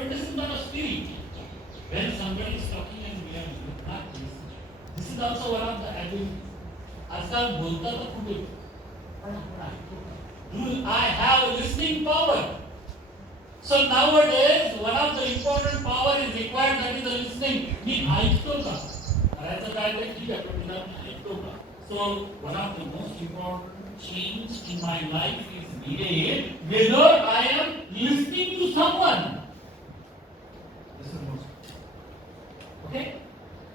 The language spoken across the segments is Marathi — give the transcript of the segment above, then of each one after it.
But this is not a spirit. When somebody is talking and we are not listening, this is also one of the ability. आजकाल बोलता तर खूप येतो, पण आपण ऐकतो. I have a listening power. So nowadays, one of the important power is required, that is the listening. मी ऐकतो का? करायचं काय ते ठीक आहे, पण मी ऐकतो का? So one of the most important change in my life is made whether I am listening to someone. This is most. Okay?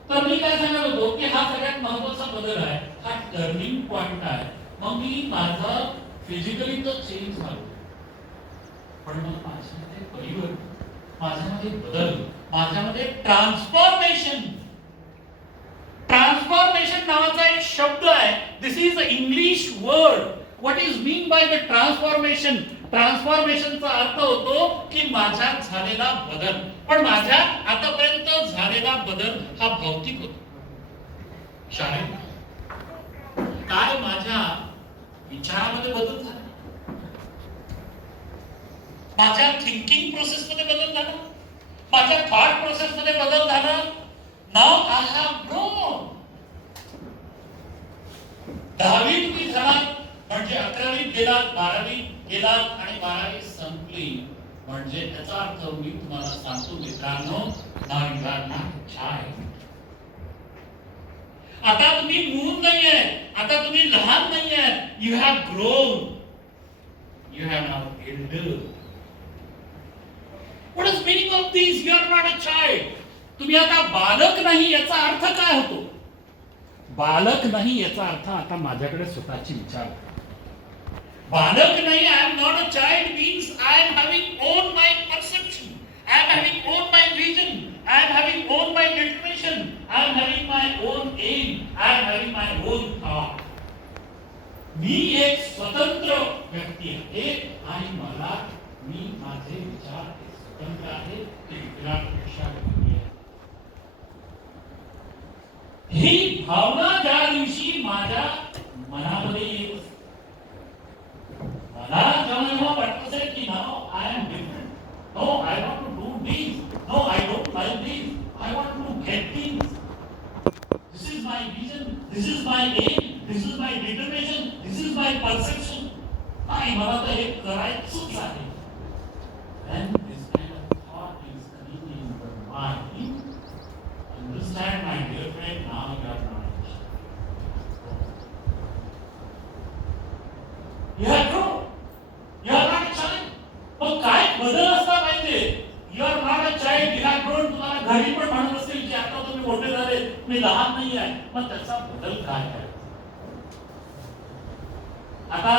तर मी काय सांगत होतो की हा सगळ्यात महत्त्वाचा बदल आहे, हा टर्निंग पॉइंट आहे. मग मी माझा फिजिकली तर चेंज झालो, पण मग माझ्यामध्ये परिवर्तन, माझ्यामध्ये बदल, माझ्यामध्ये ट्रान्सफॉर्मेशन. ट्रान्सफॉर्मेशन नावाचा एक शब्द आहे. This is a English word. What is mean by the transformation? ट्रान्सफॉर्मेशनचा अर्थ होतो की माझ्यात झालेला बदल. पण माझ्या आतापर्यंत झालेला बदल हा भौतिक होता, शारीरिक. काय माझ्या विचारामध्ये बदल झाला, माझ्या थिंकिंग प्रोसेस मध्ये बदल झाला, माझ्या थॉट प्रोसेस मध्ये बदल झाला. Now I have grown. 10वी तुम्ही झालात म्हणजे 11वीत गेलात, 12वीत गेलात आणि 12वी संपली म्हणजे त्याचा अर्थ मी तुम्हाला सांगतो मित्रांनो, now you are not child. आता तुम्ही मूल नाही आहे, आता तुम्ही लहान नाही आहे. You have grown, you have now elder. What is meaning of this? You are not a child. तुम्ही आता बालक नाही, याचा अर्थ काय होतो? बालक नाही याचा अर्थ आता माझ्याकडे स्वतःचे विचार. बालक नाही, I am not a child means I am having own my perception, I am having own my vision, I am having own my determination, I am having my own aim, I am having my own thought. मी एक स्वतंत्र व्यक्ती आहे आणि मी माझे विचार स्वतंत्र आहेत, ते इतरांपेक्षा वेगळे आहेत. ही भावना ज्या दिवशी माझ्या मनामध्ये येत, मला जेव्हा वाटत असेल की now I am different, no I want to do this, no I don't like this, I want to get things, this is my vision, this is my aim, this is my determination, this is my perception. नाही, मला तर हे करायचंच आहे. When this kind of thought is coming in your mind, understand, my dear friend, now you are not. You have grown. You are not a child. पण काय बदल असता पाहिजे? You are not a child. You have grown. तुम्हाला घरी पण म्हणत असतील की आता तुम्ही मोठे झाले, मी लहान नाही आहे. पण त्याचा बदल काय आहे? आता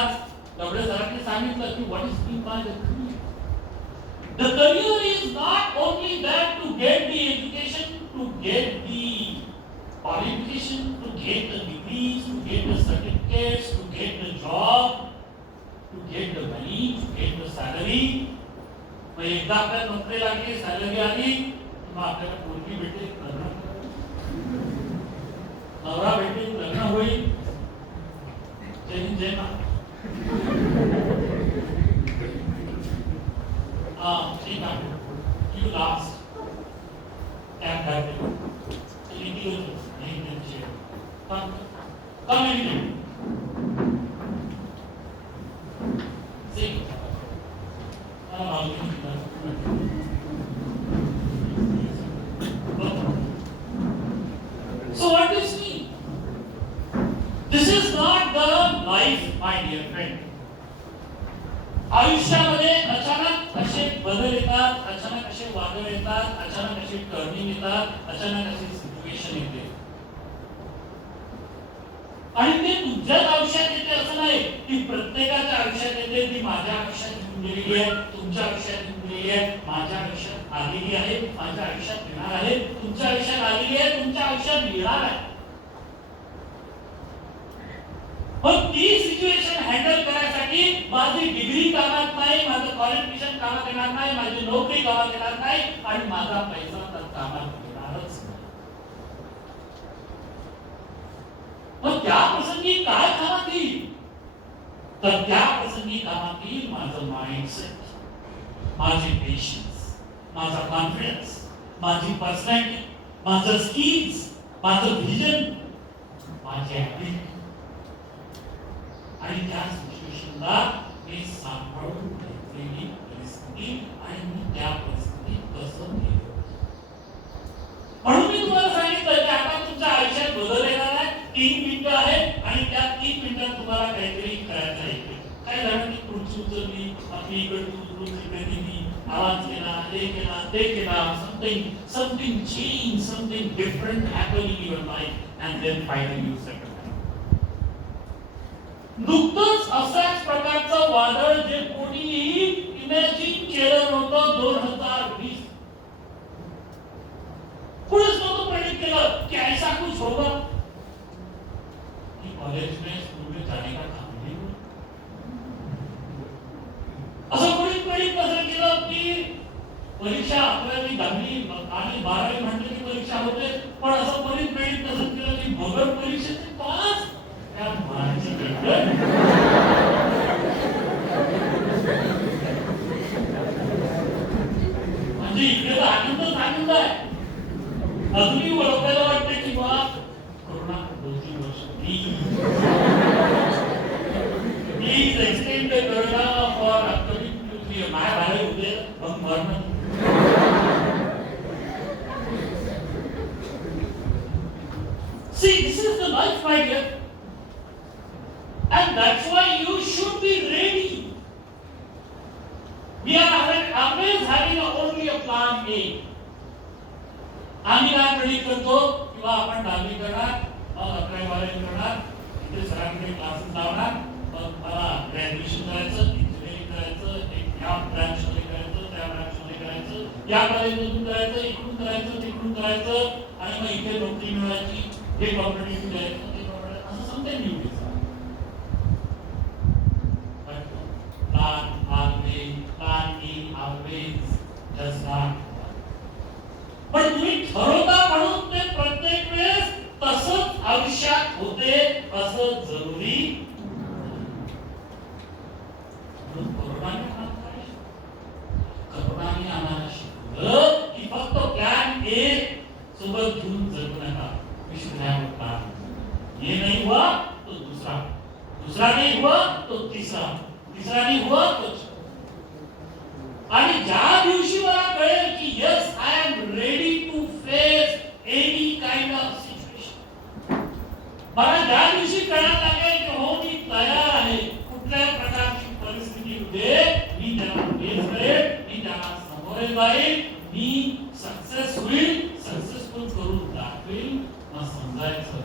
डबडे सरांनी सांगितलं की what is meant by the career. The career is not only that to get the education, to get the qualification, to get the degrees, to get the certificates, to get the job, to get the money, to get the salary. मग एकदा आपल्याला नोकरी लागली, सॅलरी आली, मग आपल्याला मुलगी भेटेल, लग्न, नवरा भेटेल, लग्न होईल. जय हिंद, जय महाराज. ठीक आहे, you last and happy. Come in. See. So what does this mean? This is not the life, my dear friend. आयुष्यामध्ये अचानक असे बदल येतात, अचानक असे वादळ येतात, अचानक असे टर्निंग येतात, अचानक अशी सिच्युएशन येते. आणि ते तुमच्याच आयुष्यात येते असं नाही, ती प्रत्येकाच्या आयुष्यात येते. ती माझ्या आयुष्यात येऊन गेलेली आहे, तुमच्या आयुष्यात येऊन गेलेली आहे, माझ्या आयुष्यात आलेली आहे, माझ्या आयुष्यात येणार आहे, तुमच्या आयुष्यात आलेली आहे, तुमच्या आयुष्यात येणार आहे. पण ती सिच्युएशन हँडल करायसाठी माझी डिग्री कामात नाही, माझं क्वालिफिकेशन कामात येणार नाही, माझी नोकरी कामात येणार नाही आणि माझा पैसा तर कामात येणारच नाही. पण त्या प्रसंगी काय कामात येईल? तर त्या प्रसंगी कामात येईल माझं माइंडसेट, माझे पेशन्स, माझा कॉन्फिडन्स, माझी पर्सनॅलिटी, माझं स्किल्स, माझं व्हिजन, माझी ऍबिलिटी आणि त्या सिच्युएशनला मी सांभाळून घेतलेली परिस्थिती आणि मी त्या परिस्थितीत कसं गेलो. म्हणून मी तुम्हाला सांगितलं की आता तुमच्या आयुष्यात बदल येणार आहे. 3 मिनिटं आहेत आणि त्या 3 मिनिटात तुम्हाला काहीतरी करायचं आहे. काय झालं की खुर्ची उचलली, आपली इकडून तिकडे दिली, आवाज केला, हे केला, ते केला, something change, something different happened in your life, and then finally you settle down. नुकतंच अशाच प्रकारचं वादळ जे कोणीही इमॅजिन केलं नव्हतं 2020, पुलिस नव्हतं प्रेडिक्ट केलं की ऐसा कुछ होगा कि कॉलेज में स्कूल में जाने का काम नहीं हुआ. असं कोणी प्रेडिक्ट कसं केलं की परीक्षा 11वी 10वी आणि 12वी म्हटलं की परीक्षा होते, पण असं कोणी प्रेडिक्ट कसं केलं की बगर परीक्षेचे पास त्या मार्क्स भेटत. म्हणजे इकडे तर आनंद आहे. अजूनही ओळखायला वाटते की बा कोरोना 2-3 वर्ष please extend the corona for upcoming 2-3 years. माझ्या बाहेर होते मग मरण. See, this is the life, my dear, and that's why you should be ready. We are always having only a plan A. आम्ही काय प्रेडिक्ट करतो किंवा आपण 10वी करणार, मग 11वी करणार, इथे सरांकडे क्लासेस लावणार, मग मला ग्रॅज्युएशन करायचं, इंजिनिअरिंग करायचं, एक या ब्रांच मध्ये करायचं, त्या ब्रांच मध्ये करायचं, या कॉलेजमधून करायचं, इकडून करायचं, तिकडून करायचं, आणि मग इथे नोकरी मिळवायची, हे कॉम्पिटिटिव्ह द्यायचं, ते कॉम्पिटिटिव्ह असं समजा निवडायचं. Plan A always does not. पण तुम्ही ठरवता म्हणून ते प्रत्येक वेळेस तसंच आयुष्यात होते असं जरुरी. करोनाने आम्हाला शिकवलं की फक्त प्लॅन ए सोबत घेऊन जगू नका. ये नहीं हुआ तो दूसरा, दूसरा नहीं हुआ तो तीसरा, तीसरा नहीं हुआ तो आणि ज्या दिवशी मला कळेल की yes I am ready to face any kind of situation, मला ज्या दिवशी कळायला लागेल की हो मी तयार आहे, कुठल्याही प्रकारची परिस्थिती होते मी त्याला फेस करेन, मी त्याला सामोरे जाईन, मी सक्सेस होईल, सक्सेसफुल करून दाखवेल, मग समजायचं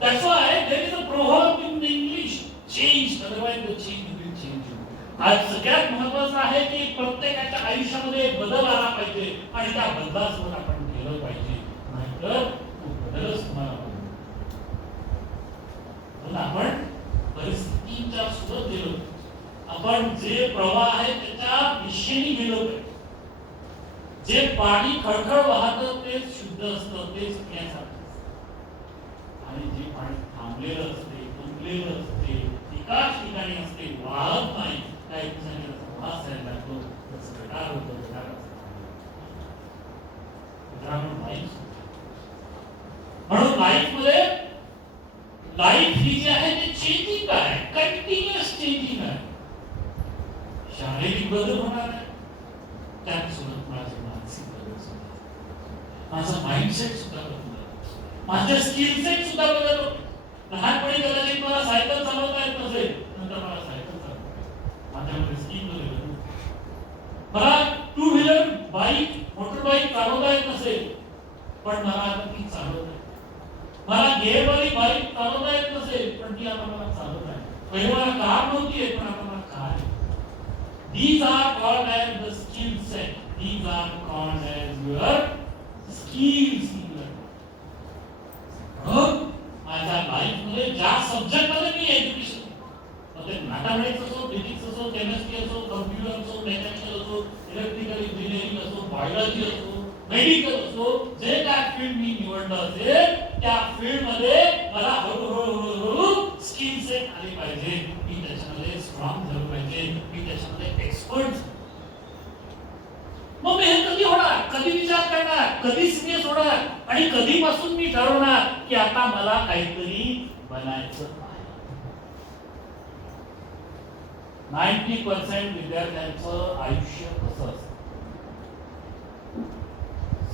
That's why there is a proverb in the English, change, otherwise the change will change you. आज सगळ्यात महत्त्वाचं आहे की प्रत्येकाच्या आयुष्यामध्ये एक बदल आला पाहिजे आणि त्या बदलासोबत आपण गेलं पाहिजे, नाहीतर तो बदलच तुम्हाला म्हणून आपण परिस्थितीच्या सोबत गेलो, आपण जे प्रवाह आहे त्याच्या दिशेने गेलो पाहिजे. जे पाणी खळखळ वाहतं ते शुद्ध असतं, ते पिण्यासारखं, आणि जे पाणी थांबलेलं असते, तुंबलेलं असते, एकाच ठिकाणी असते, वाहत नाही, काही दिवसांनी वास यायला लागतो, गटार होतो, गटार म्हणून लाईफ मध्ये लाईफ ही जी आहे ते चेंजिंग आहे, कंटिन्युअस चेंजिंग आहे. शारीरिक बदल होणार आहे, त्याचसोबत माझं मानसिक बदल सुद्धा, माझा माइंडसेट सुद्धा बदल, माझे स्किल सेट सुद्धा बदललो. लहानपणी कदाचित मला सायकल चालवता येत नसेल, नंतर मला सायकल चालवता, माझ्यामध्ये स्किल बदलली. मला 2 व्हीलर बाईक, मोटर बाईक चालवता येत नसेल, पण मला आता ती चालवता येते. मला गेअरवाली बाईक चालवता येत नसेल, पण ती आता मला चालवता येते. पहिले मला कार नव्हती येत, पण आता मला कार येते. These are called as the skill set. These are called as your skills. माझ्या लाईफ मध्ये ज्या सब्जेक्ट मध्ये मी एज्युकेशन, मॅथमॅटिक्स असो, फिजिक्स असो, केमिस्ट्री असो, कम्प्युटर असो, मेकॅनिकल असो, इलेक्ट्रिकल इंजिनिअरिंग असो, बायोलॉजी असो, मेडिकल असो, जे काय फील्ड मी निवडलं असेल त्या फील्ड मध्ये मला हळूहळू स्किल सेट आले पाहिजे, मी त्याच्यामध्ये स्ट्रॉंग झालो पाहिजे, मी त्याच्यामध्ये एक्सपर्ट. मग मी हे कधी होणार, कधी विचार करणार, कधी सिरियस होणार आणि कधीपासून मी ठरवणार की आता मला काहीतरी बनायचं आहे. 90% विद्यार्थ्यांचं आयुष्य कसं असतं,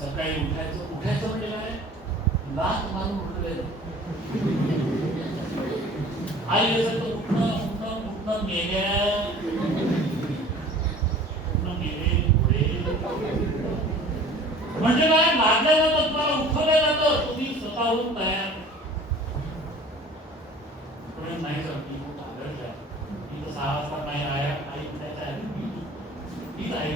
सकाळी उठायचं म्हणजे काय, लाथ मारून उठलेलं. आई असं तर उठणं मेल्या म्हणजे काय, मारल्या जातात, तुम्हाला उठवल्या जातं, तुम्ही स्वतःहून तयार नाही सर. मी खूप आदरल्या, मी तर 6 वाजता नाही आया, आई उठायचं आहे, मीच आई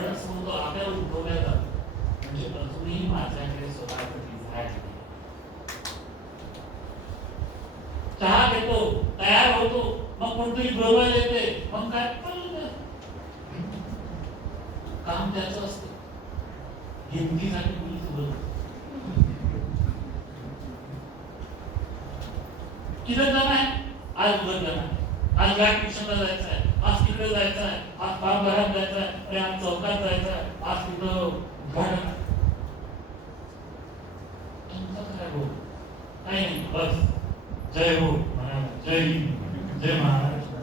असं म्हणतो आपल्याला उठवल्या जातं. म्हणजे अजूनही माझ्याकडे स्वतःचं डिझायर. चहा घेतो, तयार होतो, मग कोणतरी बोलवायला येते, मग काय काम त्याचं असतं. हिमतीसाठी मुली सोबत किती जण आहे, आज 2 जण आहे, आज या ट्युशनला जायचं आहे, आज तिकडे जायचं आहे, आज फार्म घरात जायचं आहे, आणि आज चौकात जायचं आहे, आज तिथं गार्डन. तुमचं काय हो, काही नाही, बस जय हो, जय हिंद, जय महाराष्ट्र.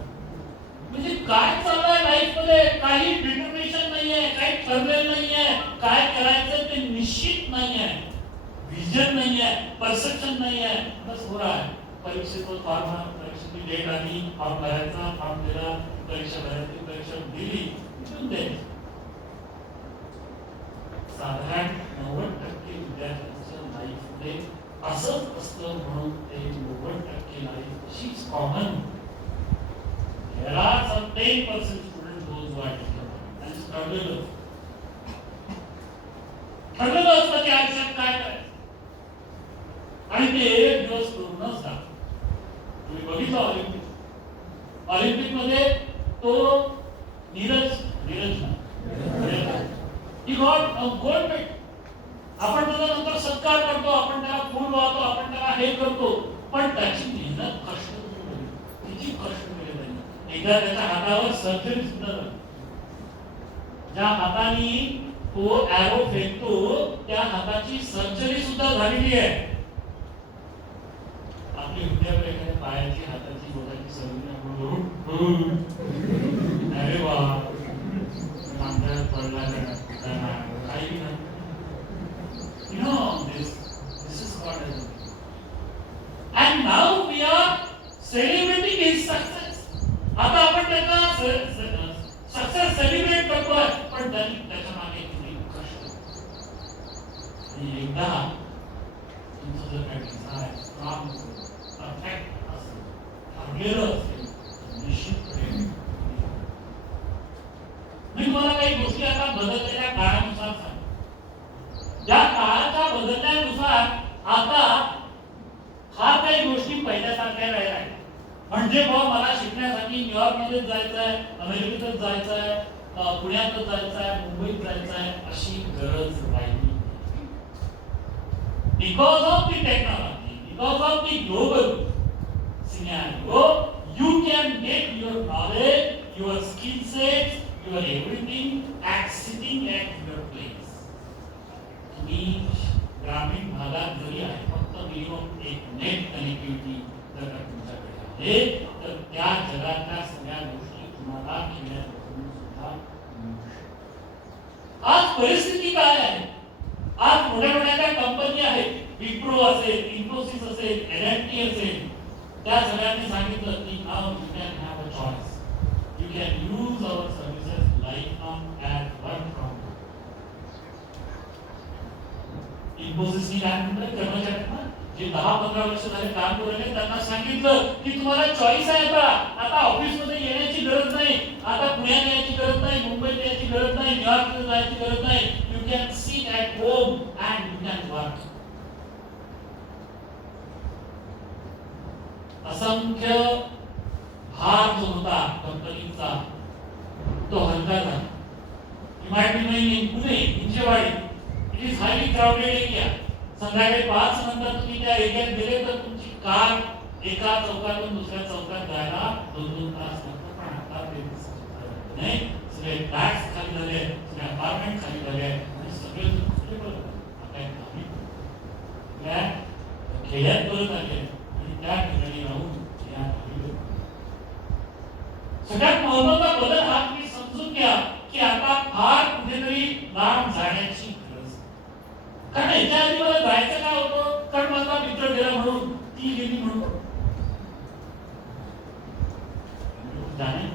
म्हणजे काय चाललंय लाईफ मध्ये, काही डिटर्मिनेशन नाहीये, काही ठरलेलं नाहीये, काय करायचं ते निश्चित नाहीये, विजन नाहीये, परसेप्शन नाहीये, बस हो रहा है. परीक्षेचं फॉर्म, परीक्षेची डेट आली, फॉर्म भरायचा, फॉर्म दिला, परीक्षा भरायची, परीक्षा दिली, लिहून द्यायची. साधारण 90% विद्यार्थ्यांचं लाईफ मध्ये असंच असतं, म्हणून ते 90% लाईफ अशीच common. There are some 10% students those who are different and ठरलेलं असतं की आयुष्यात काय करायचं, आणि ते एक दिवस करूनच जात. तुम्ही बघितलं ऑलिम्पिक मध्ये तो नीरज ही गोल्ड मेडल. आपण त्याचा नंतर सत्कार करतो, आपण त्याला फूल वाहतो, आपण त्याला हे करतो, पण त्याची मेहनत कष्ट किती कष्ट केले पाहिजे. एकदा त्याच्या हातावर सर्जरी सुद्धा झाली. ज्या हाताने तो ॲरो फेकतो त्या हाताची सर्जरी सुद्धा झालेली आहे. आपली विद्यार्थी एखाद्या पायाची, हाताची, बोटाची सर्जरी अरे वा आमच्या पडला काही नाही. You know this is what I do. And now we are celebrating his success. आता आपण त्याचा सक्सेस सेलिब्रेट करतोय, पण त्याच्या मागे किती कष्ट. एकदा तुमचं जर काही डिझायर स्ट्रॉंग परफेक्ट असेल, ठरलेलं असेल, निश्चितपणे मी तुम्हाला काही गोष्टी आता बदललेल्या काळानुसार सांगतो. या काळाच्या बदलण्यानुसार आता फार काही गोष्टी पहिल्यासारख्या राहिल्या आहेत. म्हणजे मला शिकण्यासाठी न्यूयॉर्कमध्येच जायचं आहे, अमेरिकेतच जायचं आहे, पुण्यातच जायचं आहे, मुंबईत जायचं आहे अशी गरज राहिली. Because of the technology, because of the global scenario, you can get your knowledge, your skill sets, your everything sitting at your place. तुम्ही ग्रामीण भागात जरी आहे, फक्त मिनिमम एक नेट कनेक्टिव्हिटी जर का तुमच्याकडे आहे, तर त्या जगातल्या सगळ्या गोष्टी तुम्हाला खेळण्यापासून सुद्धा मिळू शकतात. आज परिस्थिती काय आहे? आज मोठ्या मोठ्या कंपनी आहेत, विप्रो असेल, इन्फोसिस असेल, एल&टी असेल, त्या सगळ्यांनी सांगितलं की now you can have a choice, you can use our services life at work from. इन्फोसिसनी काय म्हटलं, कर्मचाऱ्यांना जे 10-15 वर्ष झाले काम करू लागले त्यांना सांगितलं की तुम्हाला चॉईस आहे, आता ऑफिस मध्ये येण्याची गरज नाही, आता पुण्यात यायची गरज नाही, मुंबईत यायची गरज नाही, न्यूयॉर्कला जायची गरज नाही, you can sit at home and you can work. असंख्य भार जो होता कंपनीचा तो हलका झाला. might be knowing in Pune, Hinjewadi. It is highly crowded area. संध्याकाळी 5 नंतर तुम्ही त्या एरियात गेले तर तुमची कार एका चौकातून दुसऱ्या चौकात जायला 2-2 तास लागतात. पण आता ते नाही, सगळे फ्लॅट्स खाली झाले, सगळे अपार्टमेंट खाली झाले आणि सगळे आता एक खेड्यात परत आले आणि त्या ठिकाणी राहून सगळ्यात महत्वाचा बदल हा तुम्ही समजून घ्या की आता फार कुठेतरी लांब जाण्याची गरज. कारण याच्या आधी मला जायचं काय होतं, कारण माझा मित्र गेला म्हणून, ती गेली म्हणून जाणे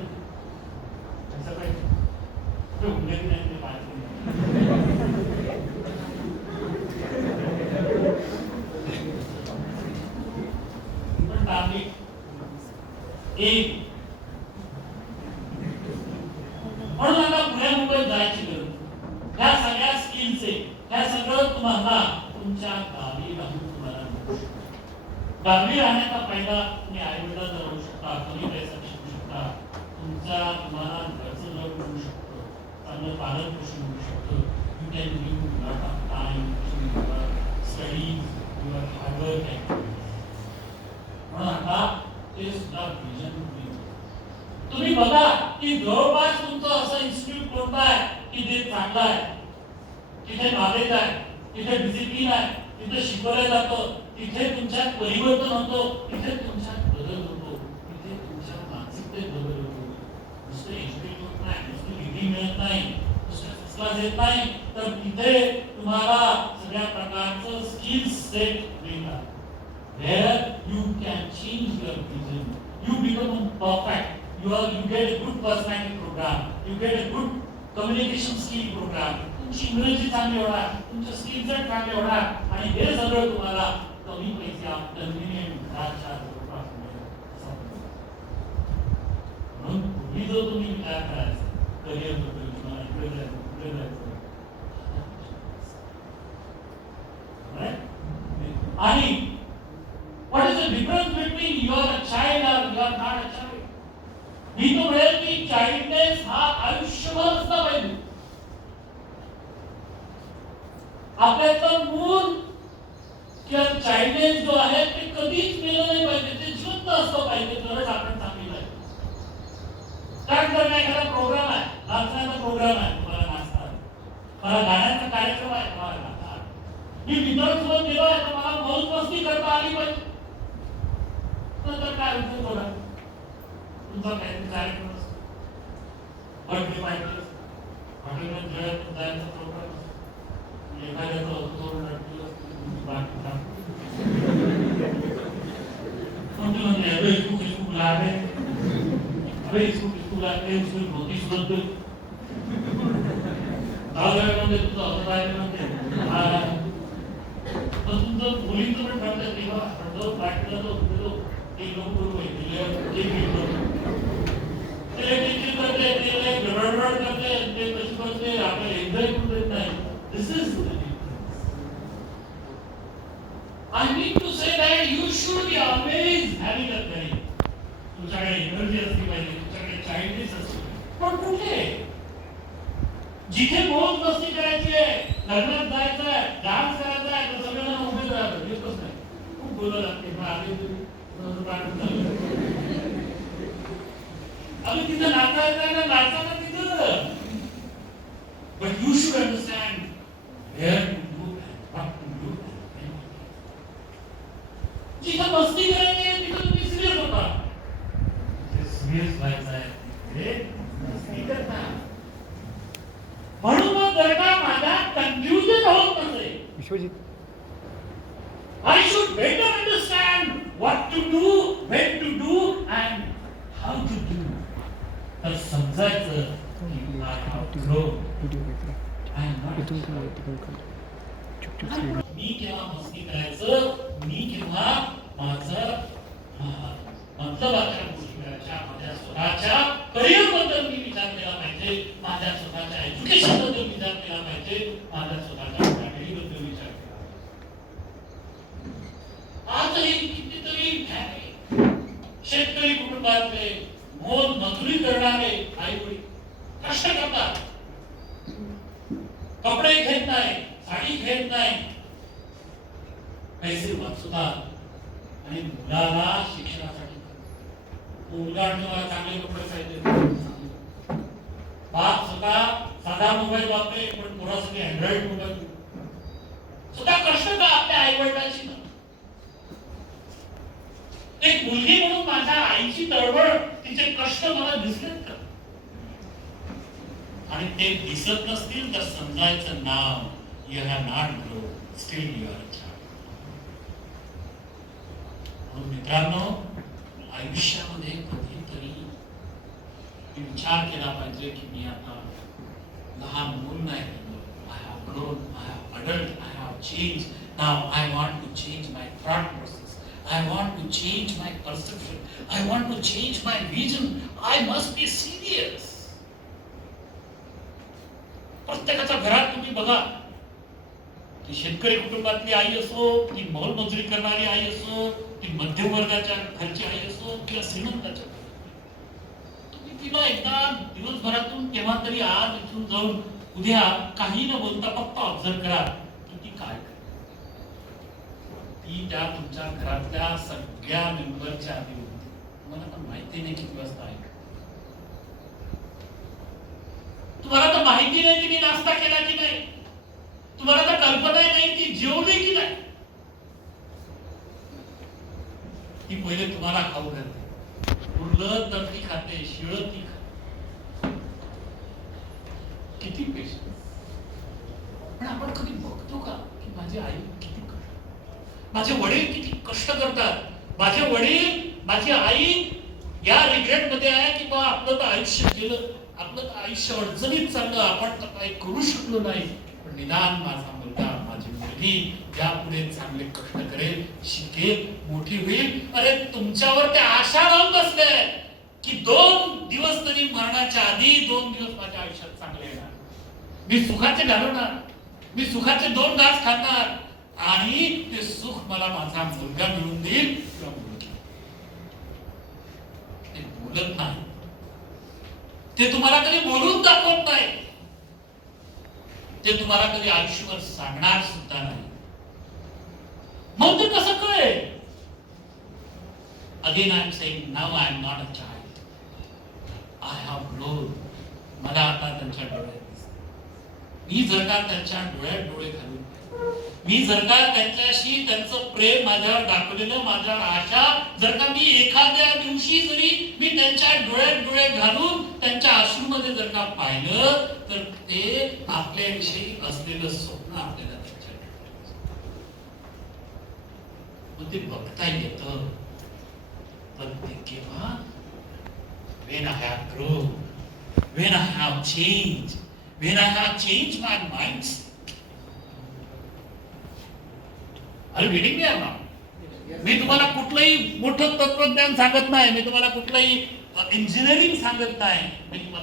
असं काही उमेद नाही ते पाहिजे. पण तांबी एक म्हणून आता पुण्या मुंबईत जायची गरज. ह्या सगळ्या स्किल्स आहे, ह्या सगळं तुम्हाला तुमच्या गावी राहून तुम्हाला मिळू शकतं. गावी राहण्याचा फायदा तुम्ही आईवडिलांचा राहू शकता, कमी पैसा शिकू शकता, तुम्हाला घरचं घर मिळू शकतं, चांगलं पालन पोषण मिळू शकतं. You can give lot of time to your studies, your hard work activities. म्हणून आता ते सुद्धा विजन तुम्ही बघा की जवळपास तुमचं असं इन्स्टिट्यूट कोणतं आहे की जे चांगलं आहे, तिथे नॉलेज आहे, तिथे डिसिप्लिन आहे, तिथे शिकवलं जातं, तिथे तुमच्यात परिवर्तन होतो, तिथे तुमच्यात बदल होतो, तिथे तुमच्या मानसिकतेत बदल होतो. नुसतं एज्युकेट होत नाही, नुसतं डिग्री मिळत नाही, नुसतं क्लास येत नाही, तर तिथे तुम्हाला सगळ्या प्रकारचं स्किल्स सेट मिळतात. Where you can change your vision, you become perfect. You get a good personality program, you get a good communication skill program. तुमची इंग्रजी चांगली होणार, तुमचे स्किल सेट चांगले होणार आणि हे सगळं तुम्हाला कमी पैशात कन्व्हिनियंट घराच्या जवळपास मिळेल. म्हणून पूर्वी जो तुम्ही विचार करायचा करिअर बद्दल, तुम्हाला इकडे जायचं तिकडे जायचं, आणि what is the difference between you are a child or you are not a child? मी तो म्हणेल की चाइल्डनेस हा आयुष्यभर असला पाहिजे. आपल्याचं मूल किंवा चाइल्डनेस जो आहे ते कधीच गेलं नाही पाहिजे, ते जिवंत असलं पाहिजे, तरच आपण चांगली पाहिजे. कारण जर नाही एखादा प्रोग्राम आहे, नाचण्याचा प्रोग्राम आहे, तुम्हाला नाचता आहे, मला गाण्याचा कार्यक्रम आहे, तुम्हाला गाता आहे, मी मित्रांसोबत गेलो आहे तर मला मौज मस्ती करता आली पाहिजे, तर काय उपयोग होणार? तुमचा काहीतरी कार्यक्रम असतो, बर्थडे पार्टी असतो, हॉटेलमध्ये जेवायला जायचा प्रोग्राम असतो, एखाद्याचं असतो लटकलं असतं, तुमची बाकी काम कोणती म्हणते अबे इसको किसको बुला रहे, अबे इसको किसको बुला रहे, उसको नोटिस बंद म्हणजे तुमचं असं जायचं म्हणते. तर तुमचं मुलींचं पण ठरतं तेव्हा पण जो पार्टीला जो एक लोक करू ते करते, ते गडबड करते, ते कशी करते, आपल्याला एन्जॉय करू देत नाही. दिस is I need to say that you should be always having a career. तुमच्याकडे एनर्जी असली पाहिजे, तुमच्याकडे चाइल्डनेस असली पाहिजे. पण कुठे जिथे मौज मस्ती करायची आहे, लग्नात जायचं आहे, डान्स करायचा आहे, तर सगळ्यांना उभे राहायचं, येतच नाही. खूप बोलायला लागते, अरे तिथं नाचायचं आहे ना, नाचा ना तिथं. But you should understand where to do and what to do. जिथं मस्ती करायची आहे तिथं तुम्ही सिरियस होता, सिरियस व्हायचं आहे तिथे मस्ती करता. म्हणून मग जर का माझा कन्फ्युजन होत नसेल, Vishwajit I should better understand what to do, when to do and how to do. तर समजायचं की I have to grow. मी केव्हा मस्ती करायचं, मी केव्हा माझं महत्वाच्या गोष्टी करायच्या, माझ्या स्वतःच्या करिअर बद्दल मी विचार केला पाहिजे, माझ्या स्वतःच्या एज्युकेशन बद्दल विचार केला पाहिजे, माझ्या स्वतःच्या फॅमिली बद्दल विचार केला पाहिजे. आजही कितीतरी शेतकरी कुटुंबातले मोल मजुरी करणारे आई वडील कष्ट करतात, कपडे घेत नाही, साडी घेत नाही, पैसे वाचवतात आणि मुलाला शिक्षणासाठी मुलगा मला चांगले कपडे पाहिजे, बाप स्वतः साधा मोबाईल वापरे पण पोरासाठी अँड्रॉइड मोबाईल स्वतः कष्ट का आपल्या आई वडिलांची ना. एक मुलगी म्हणून माझ्या आईची तळमळ, तिचे कष्ट मला दिसलेत का? आणि ते दिसत नसतील तर समजायचं now you have not grown, still you are a child. म्हणून मित्रांनो, आयुष्यामध्ये कधीतरी विचार केला पाहिजे की मी आता लहान मूल नाही, I have grown, I have adult, I have change. Now I want to change my thought process, I want to change my perception, I want to change my vision, I must be serious. प्रत्येकाच्या घरात तुम्ही बघा, ती शेतकरी कुटुंबातली आई असो, ती मोलमजुरी करणारी आई असो, ती मध्यमवर्गाच्या घरची आई असो किंवा श्रीमंताच्या, तुम्ही तिला एकदा दिवसभरातून केव्हा तरी आज इथून जाऊन उद्या काही न बोलता फक्त ऑब्झर्व करा की ती काय करते. ती त्या तुमच्या घरातल्या सगळ्या मेंबरच्या आधी होती. तुम्हाला तर माहिती नाही किती वाजता आहे, तुम्हाला तर माहिती नाही तिने नाश्ता केला की नाही, तुम्हाला तर कल्पना नाही ती जेवली की नाही. ती पहिले तुम्हाला खाऊ घालते, उरलं तर ती खाते, शिळं ती खाते. किती पेशन्स. पण आपण कधी बघतो का की माझी आई किती कष्ट, माझे वडील किती कष्ट करतात, माझे वडील माझी आई या रिग्रेट मध्ये आहे की बा आपलं तर आयुष्य गेलं, आपलं तर आयुष्य अडचणीत चाललं, आपण तर काही करू शकलो नाही, पण निदान माझा मुलगा माझी मुलगी यापुढे चांगले कष्ट करेल, शिकेल, मोठी होईल. अरे तुमच्यावर ते आशा लावून बसले की 2 दिवस तरी मरणाच्या आधी 2 दिवस माझ्या आयुष्यात चांगले येणार, मी सुखाचे घालवणार, मी सुखाचे 2 घास खाणार आणि ते सुख मला माझा मुलगा मिळवून देईल किंवा मुलगी. ते बोलत नाही, ते तुम्हाला कधी बोलून दाखवत नाही, ते तुम्हाला कधी आयुष्यभर सांगणार सुद्धा नाही. मग ते कसं कळेल? Again I am saying, now I am not a child, I have grown. मला आता त्यांच्या डोळ्यात दिसतं. मी जर का त्यांच्या डोळ्यात डोळे घालून, मी जर का त्यांच्याशी त्यांचं प्रेम माझ्यावर दाखवलेलं, माझ्या आशा जर का मी एखाद्या दिवशी जरी मी त्यांच्या डोळ्यात डोळे घालून त्यांच्या अश्रूमध्ये जर का पाहिलं, तर ते आपल्याविषयी असलेलं स्वप्न आपल्याला त्यांच्या मग ते बघता येतं. पण ते केव्हा? when I have grown, when I have changed, when I have changed my mind. Are you getting me or not? मी तुम्हाला कुठलंही मोठं तत्वज्ञान सांगत नाही, मी तुम्हाला कुठलंही इंजिनिअरिंग सांगत नाही, मी तुम्हाला